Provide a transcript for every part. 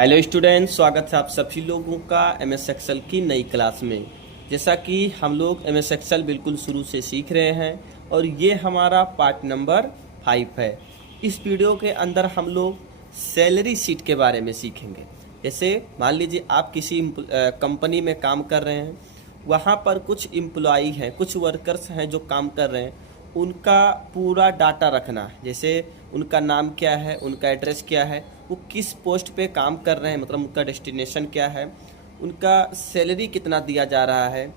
Hello students, स्वागत है आप सभी लोगों का एमएस एक्सेल की नई क्लास में। जैसा कि हम लोग एमएस एक्सेल बिल्कुल शुरू से सीख रहे हैं और ये हमारा पार्ट नंबर 5 है। इस वीडियो के अंदर हम लोग सैलरी शीट के बारे में सीखेंगे। जैसे मान लीजिए आप किसी कंपनी में काम कर रहे हैं, वहाँ पर कुछ एम्प्लॉई हैं, कुछ वर्कर्स हैं जो काम कर रहे हैं, उनका पूरा डाटा रखना है। जैसे उनका नाम क्या है, उनका एड्रेस क्या है, वो किस पोस्ट पे काम कर रहे हैं, मतलब उनका डेस्टिनेशन क्या है, उनका सैलरी कितना दिया जा रहा है,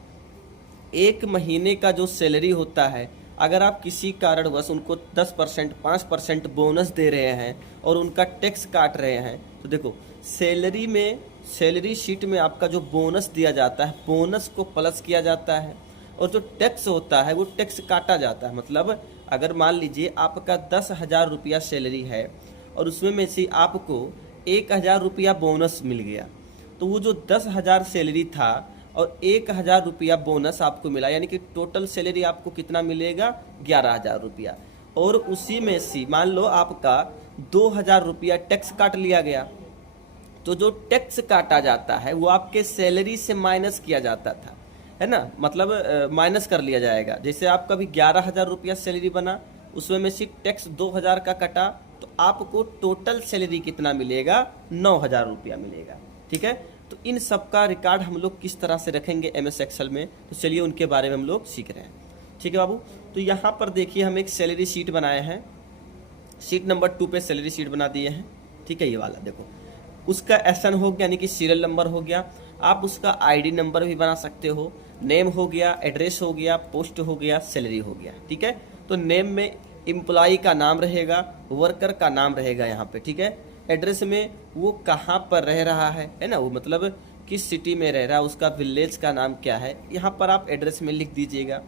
एक महीने का जो सैलरी होता है, अगर आप किसी कारणवश उनको 10% 5% बोनस दे रहे हैं और उनका टैक्स काट रहे हैं, तो देखो सैलरी शीट में आपका जो बोनस दिया जाता है, बोनस को प्लस किया जाता है और जो टैक्स होता है वो टैक्स काटा जाता है। मतलब अगर मान लीजिए आपका 10,000 रुपया सैलरी है और उसमें में से आपको 1,000 रुपया बोनस मिल गया, तो वो जो 10,000 सैलरी था और 1,000 रुपया बोनस आपको मिला, यानी कि टोटल सैलरी आपको कितना मिलेगा, 11,000 रुपया। और उसी में से मान लो आपका 2,000 रुपया टैक्स काट लिया गया, तो जो टैक्स काटा जाता है वो आपके सैलरी से माइनस किया जाता था, है ना, मतलब माइनस कर लिया जाएगा। जैसे आपका भी 11,000 रुपया सैलरी बना, उसमें में से टैक्स 2,000 का कटा, तो आपको टोटल सैलरी कितना मिलेगा, 9,000 रुपया मिलेगा। ठीक है, तो इन सब का रिकॉर्ड हम लोग किस तरह से रखेंगे एमएस एक्सेल में, तो चलिए उनके बारे में हम लोग सीख रहे हैं। ठीक है बाबू, तो यहाँ पर देखिए हम एक सैलरी शीट बनाए हैं, शीट नंबर 2 पे सैलरी शीट बना दिए हैं। ठीक है, ये वाला देखो, उसका एसएन हो गया, यानी कि सीरियल नंबर हो गया। आप उसका आईडी नंबर भी बना सकते हो, नेम हो गया, एड्रेस हो गया, पोस्ट हो गया, सैलरी हो गया। ठीक है, तो नेम में एम्प्लॉई का नाम रहेगा, वर्कर का नाम रहेगा यहाँ पे। ठीक है, एड्रेस में वो कहाँ पर रह रहा है ना, वो मतलब किस सिटी में रह रहा है, उसका विलेज का नाम क्या है, यहाँ पर आप एड्रेस में लिख दीजिएगा।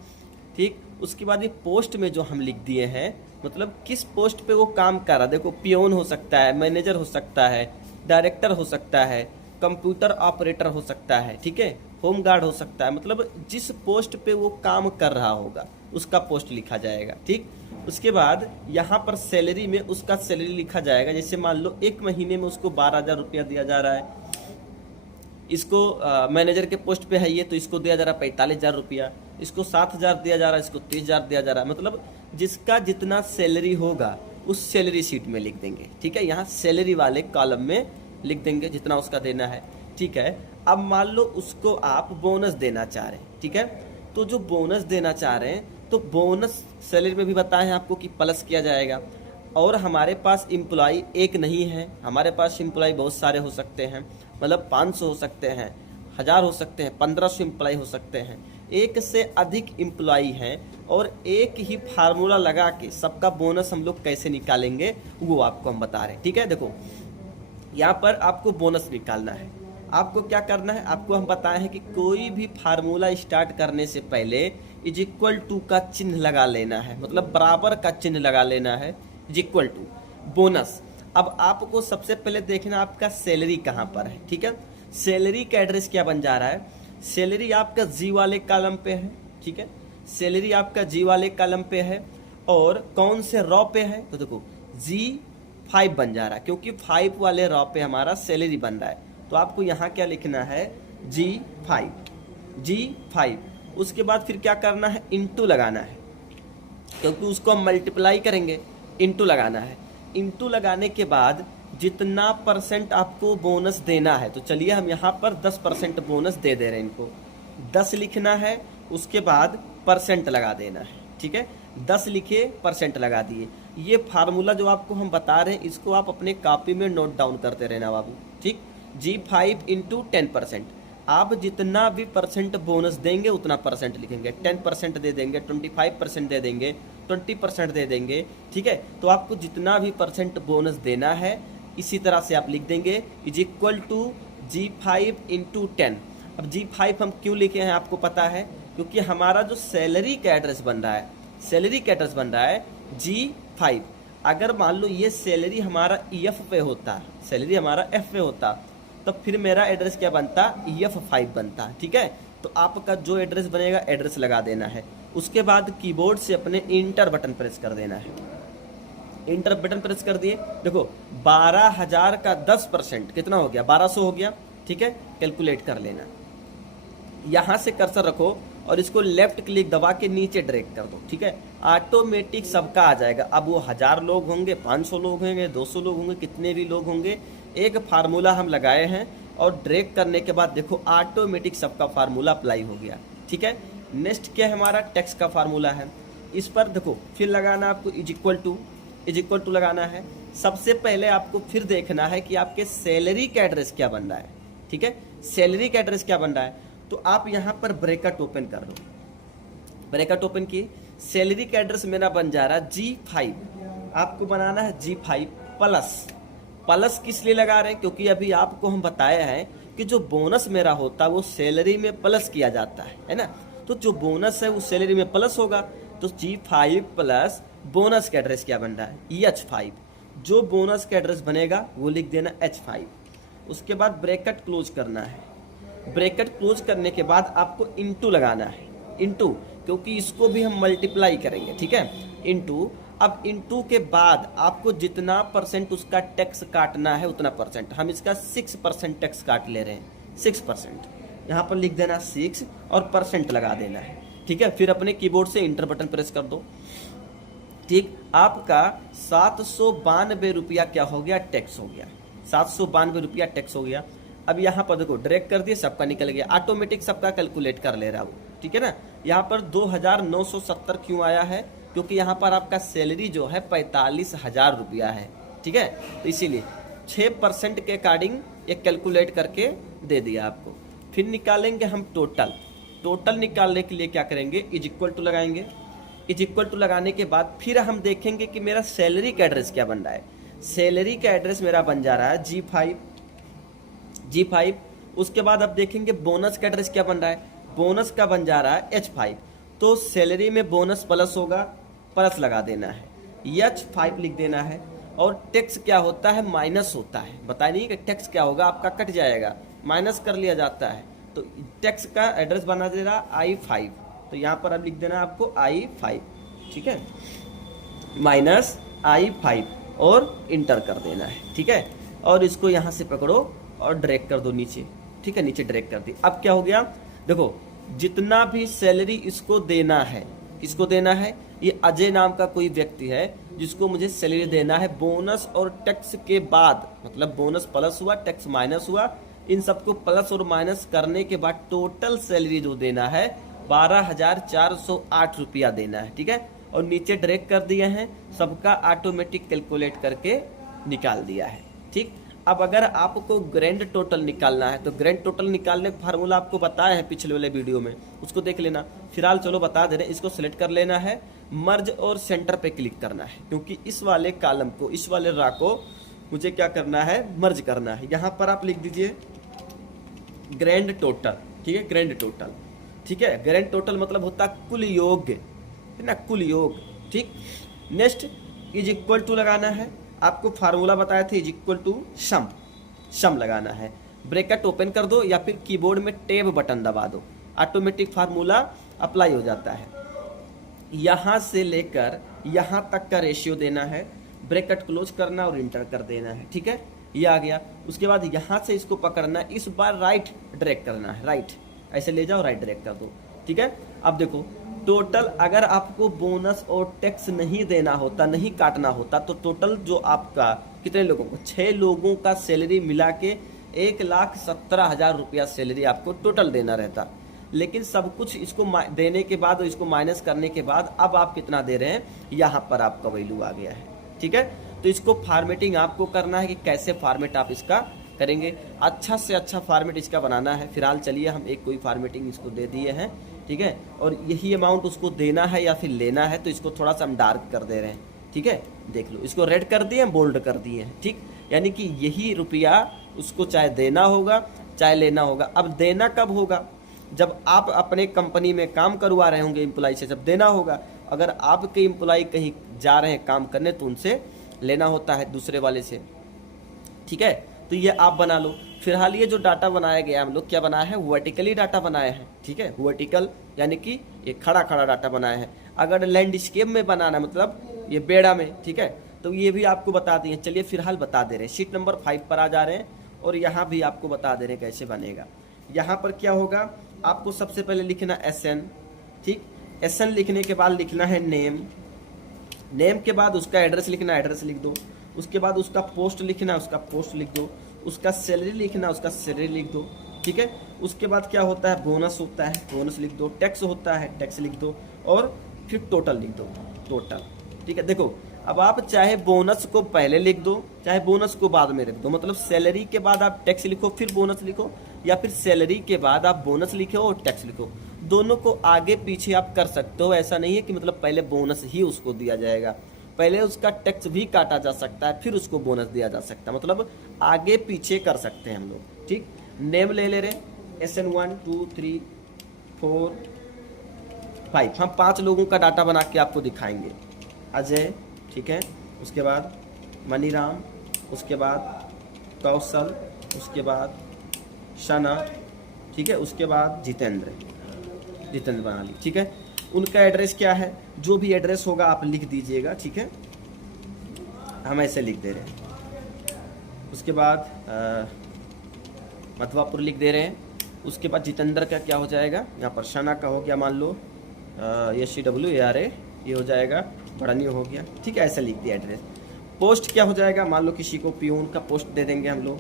ठीक, उसके बाद ये पोस्ट में जो हम लिख दिए हैं, मतलब किस पोस्ट पे वो काम कर रहा है। देखो, पियोन हो सकता है, मैनेजर हो सकता है, डायरेक्टर हो सकता है, कंप्यूटर ऑपरेटर हो सकता है, ठीक है, होम गार्ड हो सकता है, मतलब जिस पोस्ट पे वो काम कर रहा होगा उसका पोस्ट लिखा जाएगा। ठीक, उसके बाद यहाँ पर सैलरी में उसका सैलरी लिखा जाएगा। जैसे मान लो एक महीने में उसको 12,000 रुपया दिया जा रहा है, इसको मैनेजर के पोस्ट पे है ये, तो इसको दिया जा रहा है 45,000 रुपया, इसको 7,000 दिया जा रहा है, इसको 30,000 दिया जा रहा है। मतलब जिसका जितना सैलरी होगा उस सैलरी शीट में लिख देंगे। ठीक है, यहाँ सैलरी वाले कॉलम में लिख देंगे जितना उसका देना है। ठीक है, अब मान लो उसको आप बोनस देना चाह रहे हैं। ठीक है, तो जो बोनस देना चाह रहे हैं, तो बोनस सैलरी में भी बताएं आपको कि प्लस किया जाएगा। और हमारे पास एम्प्लॉई एक नहीं है, हमारे पास एम्प्लॉई बहुत सारे हो सकते हैं, मतलब 500 हो सकते हैं, 1,000 हो सकते हैं, 1,500 एम्प्लॉई हो सकते हैं, एक से अधिक एम्प्लॉई हैं, और एक ही फार्मूला लगा के सबका बोनस हम लोग कैसे निकालेंगे वो आपको हम बता रहे हैं। ठीक है, देखो यहाँ पर आपको बोनस निकालना है। आपको क्या करना है, आपको हम बताए हैं कि कोई भी फार्मूला स्टार्ट करने से पहले इज इक्वल टू का चिन्ह लगा लेना है, मतलब बराबर का चिन्ह लगा लेना है, इज इक्वल टू बोनस। अब आपको सबसे पहले देखना आपका सैलरी कहाँ पर है। ठीक है, सैलरी का एड्रेस क्या बन जा रहा है, सैलरी आपका जी वाले कॉलम पे है। ठीक है, सैलरी आपका जी वाले कॉलम पे है, और कौन से रॉ पे है, तो देखो G5 बन जा रहा है, क्योंकि 5 वाले रॉ पे हमारा सैलरी बन रहा है। तो आपको यहाँ क्या लिखना है, G5। उसके बाद फिर क्या करना है, इंटू लगाना है, क्योंकि उसको हम मल्टीप्लाई करेंगे, इंटू लगाना है। इंटू लगाने के बाद जितना परसेंट आपको बोनस देना है, तो चलिए हम यहाँ पर 10% बोनस दे रहे हैं इनको, 10 लिखना है, उसके बाद परसेंट लगा देना है। ठीक है, 10 लिखे, परसेंट लगा दिए। ये फार्मूला जो आपको हम बता रहे हैं, इसको आप अपने कॉपी में नोट डाउन करते रहना बाबू। ठीक, G5 इंटू 10%, आप जितना भी परसेंट बोनस देंगे उतना परसेंट लिखेंगे। 10% दे देंगे, 25% दे देंगे, 20% दे देंगे। ठीक है, तो आपको जितना भी परसेंट बोनस देना है इसी तरह से आप लिख देंगे, is equal to G5 into 10। अब G5 हम क्यों लिखे हैं आपको पता है, क्योंकि हमारा जो सैलरी का एड्रेस बन रहा है, सैलरी का एड्रेस बन रहा है G5। अगर मान लो ये सैलरी हमारा EF पे होता, सैलरी हमारा F पे होता, तब फिर मेरा एड्रेस क्या बनता, EF5 बनता। ठीक है, तो आपका जो एड्रेस बनेगा एड्रेस लगा देना है। उसके बाद कीबोर्ड से अपने इंटर बटन प्रेस कर देना है। इंटर बटन प्रेस कर दिए, देखो 12,000 का 10% कितना हो गया, 1200 हो गया। ठीक है, कैलकुलेट कर लेना। यहाँ से कर्सर रखो और इसको लेफ्ट क्लिक दबा के नीचे ड्रैग कर दो। ठीक है, ऑटोमेटिक सबका आ जाएगा। अब वो 1000 लोग होंगे, 500 लोग होंगे, 200 लोग होंगे, कितने भी लोग होंगे, एक फार्मूला हम लगाए हैं और ड्रैग करने के बाद देखो ऑटोमेटिक सबका फार्मूला अप्लाई हो गया। ठीक है, नेक्स्ट क्या है हमारा, टैक्स का फार्मूला है। इस पर देखो फिर लगाना आपको इज इक्वल टू लगाना है। सबसे पहले आपको फिर देखना है कि आपके सैलरी का एड्रेस क्या बन रहा है। ठीक है, सैलरी का एड्रेस क्या बन रहा है, तो आप यहाँ पर ब्रैकेट ओपन कर लो। ब्रैकेट ओपन किए, सैलरी का एड्रेस मेरा बन जा रहा है G5, आपको बनाना है G5 प्लस किस लिए लगा रहे हैं, क्योंकि अभी आपको हम बताया है कि जो बोनस मेरा होता है वो सैलरी में प्लस किया जाता है ना। तो जो बोनस है वो सैलरी में प्लस होगा, तो G5 प्लस बोनस का एड्रेस क्या बन रहा है H5। जो बोनस का एड्रेस बनेगा वो लिख देना H5। उसके बाद ब्रैकेट क्लोज करना है। ब्रैकेट क्लोज करने के बाद आपको इंटू लगाना है, इंटू, क्योंकि इसको भी हम मल्टीप्लाई करेंगे। ठीक है, इंटू। अब इंटू के बाद आपको जितना परसेंट उसका टैक्स काटना है उतना परसेंट, हम इसका 6% टैक्स काट ले रहे हैं, 6%। यहाँ पर लिख देना 6 और परसेंट लगा देना है। ठीक है, फिर अपने कीबोर्ड से इंटर बटन प्रेस कर दो। ठीक, आपका 792 रुपया क्या हो गया, टैक्स हो गया, 792 रुपया टैक्स हो गया। अब यहाँ पर देखो ड्रैग कर दिए, सबका निकल गया, ऑटोमेटिक सबका कैलकुलेट कर ले रहा है वो। ठीक है ना, यहाँ पर 2970 क्यों आया है, क्योंकि यहाँ पर आपका सैलरी जो है 45,000 रुपया है। ठीक है, तो इसीलिए 6% के अकॉर्डिंग एक कैलकुलेट करके दे दिया आपको। फिर निकालेंगे हम टोटल निकालने के लिए क्या करेंगे, इज इक्वल टू लगाएंगे। इज इक्वल टू लगाने के बाद फिर हम देखेंगे कि मेरा सैलरी का एड्रेस क्या बन रहा है। सैलरी का एड्रेस मेरा बन जा रहा है G5। उसके बाद अब देखेंगे बोनस का एड्रेस क्या बन रहा है, बोनस का बन जा रहा है H5। तो सैलरी में बोनस प्लस होगा, प्लस लगा देना है, H5 लिख देना है। और टैक्स क्या होता है, माइनस होता है। बताया नहीं कि टैक्स क्या होगा, आपका कट जाएगा, माइनस कर लिया जाता है। तो टैक्स का एड्रेस बना दे रहा I5, तो यहाँ पर अब लिख देना आपको I5। ठीक है, माइनस I5 और इंटर कर देना है। ठीक है, और इसको यहाँ से पकड़ो और ड्रैग कर दो नीचे। ठीक है, नीचे ड्रैग कर दी। अब क्या हो गया, देखो जितना भी सैलरी इसको देना है, किसको देना है, ये अजय नाम का कोई व्यक्ति है जिसको मुझे सैलरी देना है। बोनस और टैक्स के बाद, मतलब बोनस प्लस हुआ, टैक्स माइनस हुआ, इन सबको प्लस और माइनस करने के बाद टोटल सैलरी जो देना है 12,408 रुपया देना है। ठीक है, और नीचे ड्रैग कर दिए हैं, सबका ऑटोमेटिक कैलकुलेट करके निकाल दिया है। ठीक, अब अगर आपको ग्रैंड टोटल निकालना है तो ग्रैंड टोटल निकालने का फार्मूला आपको बताया है पिछले वाले वीडियो में, उसको देख लेना। फिलहाल चलो बता दे रहे हैं, इसको सिलेक्ट कर लेना है, मर्ज और सेंटर पे क्लिक करना है, क्योंकि इस वाले कॉलम को, इस वाले रा को मुझे क्या करना है, मर्ज करना है। यहाँ पर आप लिख दीजिए ग्रैंड टोटल। ठीक है, ग्रैंड टोटल। ठीक है, ग्रैंड टोटल मतलब होता है कुल योग, है ना, कुल योग। ठीक, नेक्स्ट इज इक्वल टू लगाना है, आपको फार्मूला बताया था, इज इक्वल टू सम लगाना है। ब्रैकेट ओपन कर दो या फिर कीबोर्ड में टैब बटन दबा दो, ऑटोमेटिक फार्मूला अप्लाई हो जाता है। यहाँ से लेकर यहाँ तक का रेशियो देना है, ब्रैकेट क्लोज करना और इंटर कर देना है। ठीक है, ये आ गया। उसके बाद यहाँ से इसको पकड़ना, इस बार राइट ड्रैग करना है, राइट ऐसे ले जाओ, राइट ड्रैग कर दो। ठीक है, अब देखो टोटल अगर आपको बोनस और टैक्स नहीं देना होता, नहीं काटना होता, तो टोटल जो आपका कितने लोगों को, 6 लोगों का सैलरी मिला के 1,17,000 रुपया सैलरी आपको टोटल देना रहता। लेकिन सब कुछ इसको देने के बाद और इसको माइनस करने के बाद अब आप कितना दे रहे हैं, यहाँ पर आपका वैल्यू आ गया है। ठीक है, तो इसको फॉर्मेटिंग आपको करना है कि कैसे फॉर्मेट आप इसका करेंगे, अच्छा से अच्छा फॉर्मेट इसका बनाना है। फिलहाल चलिए हम एक कोई फॉर्मेटिंग इसको दे दिए हैं। ठीक है, और यही अमाउंट उसको देना है या फिर लेना है, तो इसको थोड़ा सा हम डार्क कर दे रहे हैं। ठीक है, देख लो, इसको रेड कर दिए, बोल्ड कर दिए हैं। ठीक, यानी कि यही रुपया उसको चाहे देना होगा चाहे लेना होगा। अब देना कब होगा, जब आप अपने कंपनी में काम करवा रहे होंगे एम्प्लॉय से, जब देना होगा। अगर आपके एम्प्लॉय कहीं जा रहे हैं काम करने तो उनसे लेना होता है, दूसरे वाले से। ठीक है, तो ये आप बना लो। फिलहाल ये जो डाटा बनाया गया, हम लोग क्या बनाया है, वर्टिकली डाटा बनाया है। ठीक है, वर्टिकल यानी कि ये खड़ा खड़ा डाटा बनाया है। अगर लैंडस्केप में बनाना मतलब ये बेड़ा में, ठीक है, तो ये भी आपको बता दिए। चलिए फिलहाल बता दे रहे हैं, शीट नंबर 5 पर आ जा रहे हैं और यहाँ भी आपको बता दे रहे हैं कैसे बनेगा। यहाँ पर क्या होगा, आपको सबसे पहले लिखना SN, ठीक। SN लिखने के बाद लिखना है नेम, नेम के बाद उसका एड्रेस लिखना, एड्रेस लिख दो। उसके बाद उसका पोस्ट लिखना, उसका पोस्ट लिख दो। उसका सैलरी लिखना, उसका सैलरी लिख दो, ठीक है। उसके बाद क्या होता है, बोनस होता है, बोनस लिख दो। टैक्स होता है, टैक्स लिख दो। और फिर टोटल लिख दो, टोटल, ठीक है। देखो अब आप चाहे बोनस को पहले लिख दो, चाहे बोनस को बाद में लिख दो, मतलब सैलरी के बाद आप टैक्स लिखो फिर बोनस लिखो, या फिर सैलरी के बाद आप बोनस लिखो और टैक्स लिखो। दोनों को आगे पीछे आप कर सकते हो। ऐसा नहीं है कि मतलब पहले बोनस ही उसको दिया जाएगा, पहले उसका टैक्स भी काटा जा सकता है फिर उसको बोनस दिया जा सकता है, मतलब आगे पीछे कर सकते हैं हम लोग, ठीक। नेम ले रहे SN 1 2 3 4 5, हम 5 लोगों का डाटा बना के आपको दिखाएंगे। अजय, ठीक है, उसके बाद मनीराम, उसके बाद कौशल, उसके बाद शना, ठीक है, उसके बाद जितेंद्र बना ली, ठीक है। उनका एड्रेस क्या है, जो भी एड्रेस होगा आप लिख दीजिएगा, ठीक है। हम ऐसे लिख दे रहे हैं। उसके बाद मथुरापुर लिख दे रहे हैं। उसके बाद जितेंद्र का क्या हो जाएगा, यहाँ पर शना का हो गया, मान लो SCWARA, ये हो जाएगा, बड़ानी हो गया, ठीक है। ऐसा लिख दिया एड्रेस। पोस्ट क्या हो जाएगा, मान लो किसी को पियून का पोस्ट दे देंगे हम लोग,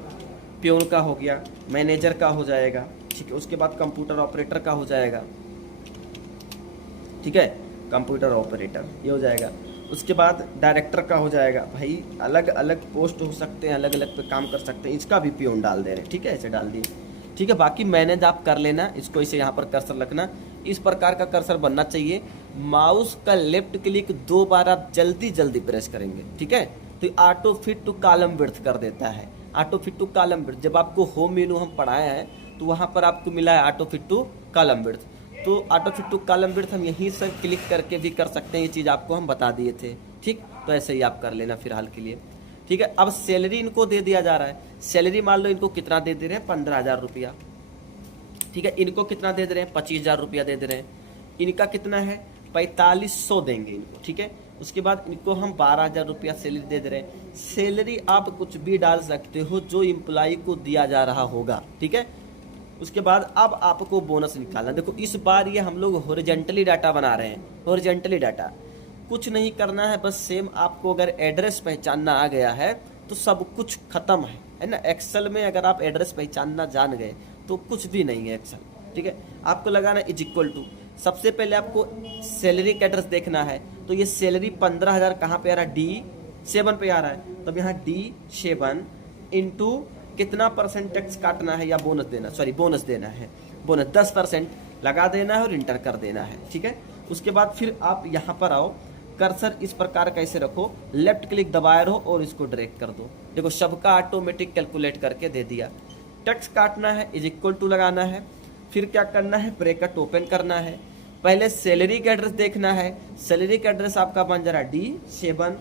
पियून का हो गया। मैनेजर का हो जाएगा, ठीक है। उसके बाद कंप्यूटर ऑपरेटर का हो जाएगा, ठीक है, कंप्यूटर ऑपरेटर ये हो जाएगा। उसके बाद डायरेक्टर का हो जाएगा। भाई अलग अलग पोस्ट हो सकते हैं, अलग अलग पे काम कर सकते हैं, इसका भी पियून डाल दे रहे हैं, ठीक है, ऐसे डाल दिए, ठीक है। बाकी मैनेज आप कर लेना, इसको इसे यहाँ पर कर्सर रखना, इस प्रकार का कर्सर बनना चाहिए। माउस का लेफ्ट क्लिक 2 बार आप जल्दी जल्दी प्रेस करेंगे, ठीक है, तो auto fit to column width कर देता है। Auto fit to column width, जब आपको होम मेनू हम पढ़ाया है तो वहाँ पर आपको मिला है auto fit to column width, तो auto fit to column width हम यहीं से क्लिक करके भी कर सकते हैं, ये चीज़ आपको हम बता दिए थे, ठीक। तो ऐसे ही आप कर लेना फिलहाल के लिए, ठीक है। अब सैलरी इनको दे दिया जा रहा है। सैलरी मान लो इनको कितना दे दे रहे हैं, 15,000 रुपया, ठीक है। इनको कितना दे दे रहे हैं, 25,000 रुपया दे दे रहे हैं। इनका कितना है, 4500 देंगे इनको, ठीक है। उसके बाद इनको हम 12,000 रुपया सैलरी दे दे रहे हैं। सैलरी आप कुछ भी डाल सकते हो जो इम्प्लाई को दिया जा रहा होगा, ठीक है। उसके बाद अब आपको बोनस निकालना। देखो इस बार ये हम लोग हॉरिजॉन्टली डाटा बना रहे हैं, हॉरिजॉन्टली डाटा, कुछ नहीं करना है, बस सेम आपको अगर एड्रेस पहचानना आ गया है तो सब कुछ खत्म है ना। एक्सेल में अगर आप एड्रेस पहचानना जान गए तो कुछ भी नहीं है एक्सेल, ठीक है। आपको लगाना इज इक्वल टू, सबसे पहले आपको सैलरी का एड्रेस देखना है, तो ये सैलरी 15,000 कहाँ पे आ रहा है, D7 पे आ रहा है, तब यहाँ D7 इंटू कितना % टैक्स काटना है या बोनस देना, सॉरी बोनस देना है, बोनस 10% लगा देना है और इंटर कर देना है, ठीक है। उसके बाद फिर आप यहाँ पर आओ, कर्सर इस प्रकार कैसे रखो, लेफ्ट क्लिक दबाए रहो और इसको ड्रैग कर दो। देखो सबका ऑटोमेटिक कैलकुलेट करके दे दिया। टैक्स काटना है, इज इक्वल टू लगाना है, फिर क्या करना है, ब्रैकेट ओपन करना है। पहले सैलरी का एड्रेस देखना है, सैलरी का एड्रेस आपका बन जा रहा है D7,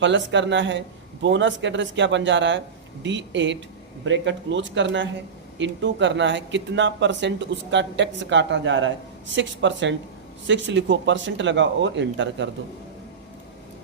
प्लस करना है। बोनस का एड्रेस क्या बन जा रहा है, D8, ब्रैकेट क्लोज करना है, इनटू करना है, कितना % उसका टैक्स काटा जा रहा है, 6%, 6 लिखो, परसेंट लगाओ और इंटर कर दो।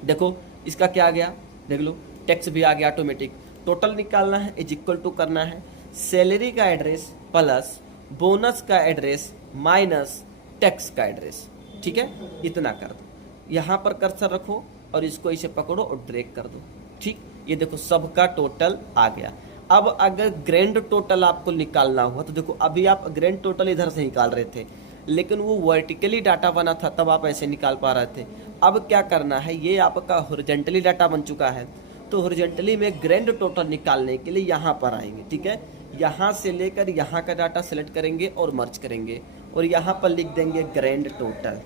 देखो इसका क्या आ गया, देख लो टैक्स भी आ गया ऑटोमेटिक। टोटल निकालना है, इज इक्वल टू करना है सैलरी का एड्रेस प्लस बोनस का एड्रेस माइनस टैक्स का एड्रेस, ठीक है, इतना कर दो। यहाँ पर कर्सर रखो और इसको इसे पकड़ो और ड्रैग कर दो, ठीक। ये देखो सबका टोटल आ गया। अब अगर ग्रैंड टोटल आपको निकालना हुआ तो देखो अभी आप ग्रैंड टोटल इधर से निकाल रहे थे, लेकिन वो वर्टिकली डाटा बना था तब आप ऐसे निकाल पा रहे थे। अब क्या करना है, ये आपका हॉरिजॉन्टली डाटा बन चुका है, तो हॉरिजॉन्टली में ग्रैंड टोटल निकालने के लिए यहाँ पर आएंगे, ठीक है। यहाँ से लेकर यहाँ का डाटा सेलेक्ट करेंगे और मर्ज करेंगे और यहाँ पर लिख देंगे ग्रैंड टोटल,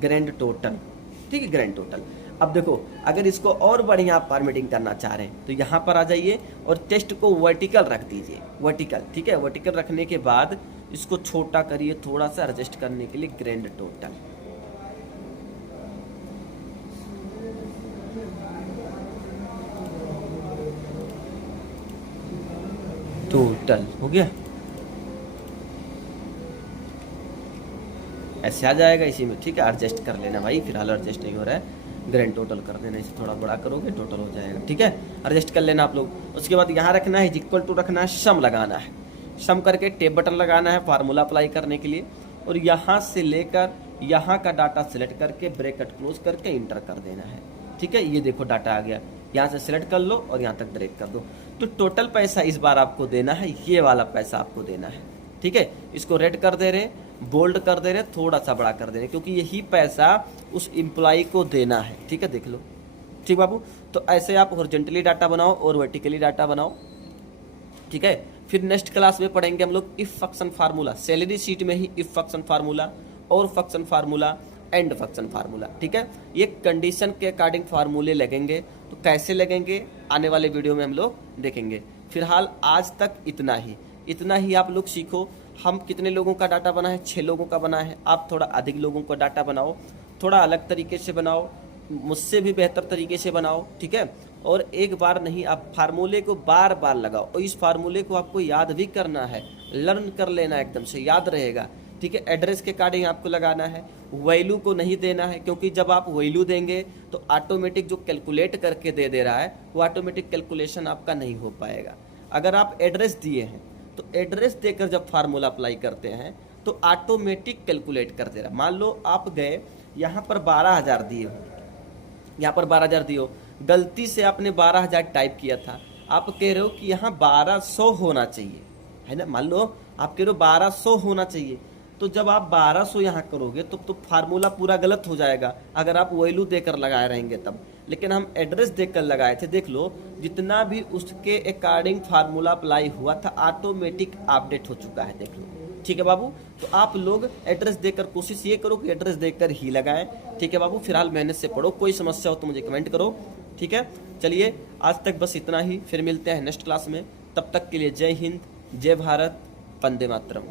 ग्रैंड टोटल, ठीक है, ग्रैंड टोटल। अब देखो अगर इसको और बढ़िया आप फॉर्मेटिंग करना चाह रहे हैं तो यहाँ पर आ जाइए और टेक्स्ट को वर्टिकल रख दीजिए, वर्टिकल, ठीक है। वर्टिकल रखने के बाद इसको छोटा करिए थोड़ा सा एडजस्ट करने के लिए, ग्रैंड टोटल, टोटल हो गया, ऐसे आ जाएगा इसी में, ठीक है। एडजस्ट कर लेना भाई, फिलहाल एडजस्ट नहीं हो रहा है, ग्रैंड टोटल कर देना, इसे थोड़ा बड़ा करोगे टोटल हो जाएगा। ठीक है, एडजस्ट कर लेना आप लोग। उसके बाद यहाँ रखना है इक्वल टू, रखना है सम लगाना है, सम करके टेब बटन लगाना है फार्मूला अप्लाई करने के लिए, और यहाँ से लेकर यहाँ का डाटा सिलेक्ट करके ब्रैकेट क्लोज करके इंटर कर देना है। ठीक है, ये देखो डाटा आ गया, यहाँ से सिलेक्ट कर लो और यहाँ तक ड्रैग कर दो। तो टोटल पैसा इस बार आपको देना है, ये वाला पैसा आपको देना है। ठीक है, इसको रेड कर दे रहे, बोल्ड कर दे रहे, थोड़ा सा बड़ा कर दे रहे, क्योंकि यही पैसा उस एम्प्लॉय को देना है। ठीक है, देख लो। ठीक बाबू, तो ऐसे आप हॉरिजॉन्टली डाटा बनाओ और वर्टिकली डाटा बनाओ। ठीक है, फिर नेक्स्ट क्लास में पढ़ेंगे हम लोग if function formula, salary sheet में ही इफ फंक्शन फार्मूला और function formula and function formula. ठीक है, ये कंडीशन के अकॉर्डिंग फार्मूले लगेंगे, तो कैसे लगेंगे आने वाले वीडियो में हम लोग देखेंगे। फिलहाल आज तक इतना ही आप लोग सीखो। हम कितने लोगों का डाटा बना है, 6 लोगों का बना है। आप थोड़ा अधिक लोगों का डाटा बनाओ, थोड़ा अलग तरीके से बनाओ, मुझसे भी बेहतर तरीके से बनाओ। ठीक है, और एक बार नहीं, आप फार्मूले को बार बार लगाओ, और इस फार्मूले को आपको याद भी करना है, लर्न कर लेना, एकदम से याद रहेगा। ठीक है, एड्रेस के अकॉर्डिंग आपको लगाना है, वैल्यू को नहीं देना है, क्योंकि जब आप वैल्यू देंगे तो ऑटोमेटिक जो कैलकुलेट करके दे रहा है वो ऑटोमेटिक कैलकुलेशन आपका नहीं हो पाएगा। अगर आप एड्रेस दिए हैं तो एड्रेस देकर जब फार्मूला अप्लाई करते हैं तो ऑटोमेटिक कैलकुलेट कर दे रहा है। मान लो आप गए यहाँ पर 12,000 दिए हो, यहाँ पर 12,000 दिए हो, गलती से आपने 12,000 टाइप किया था, आप कह रहे हो कि यहाँ 1200 होना चाहिए, है ना। मान लो आप कह रहे हो 1200 होना चाहिए, तो जब आप 1200 यहाँ करोगे तो फार्मूला पूरा गलत हो जाएगा, अगर आप वैल्यू देकर लगाए रहेंगे तब। लेकिन हम एड्रेस देकर लगाए थे, देख लो जितना भी उसके अकॉर्डिंग फार्मूला अप्लाई हुआ था ऑटोमेटिक अपडेट हो चुका है, देख लो। ठीक है बाबू, तो आप लोग एड्रेस देकर कोशिश ये करो कि एड्रेस देकर ही लगाएं। ठीक है बाबू, फिलहाल मेहनत से पढ़ो, कोई समस्या हो तो मुझे कमेंट करो। ठीक है, चलिए आज तक बस इतना ही, फिर मिलते हैं नेक्स्ट क्लास में। तब तक के लिए जय हिंद, जय भारत, वंदे मातरम।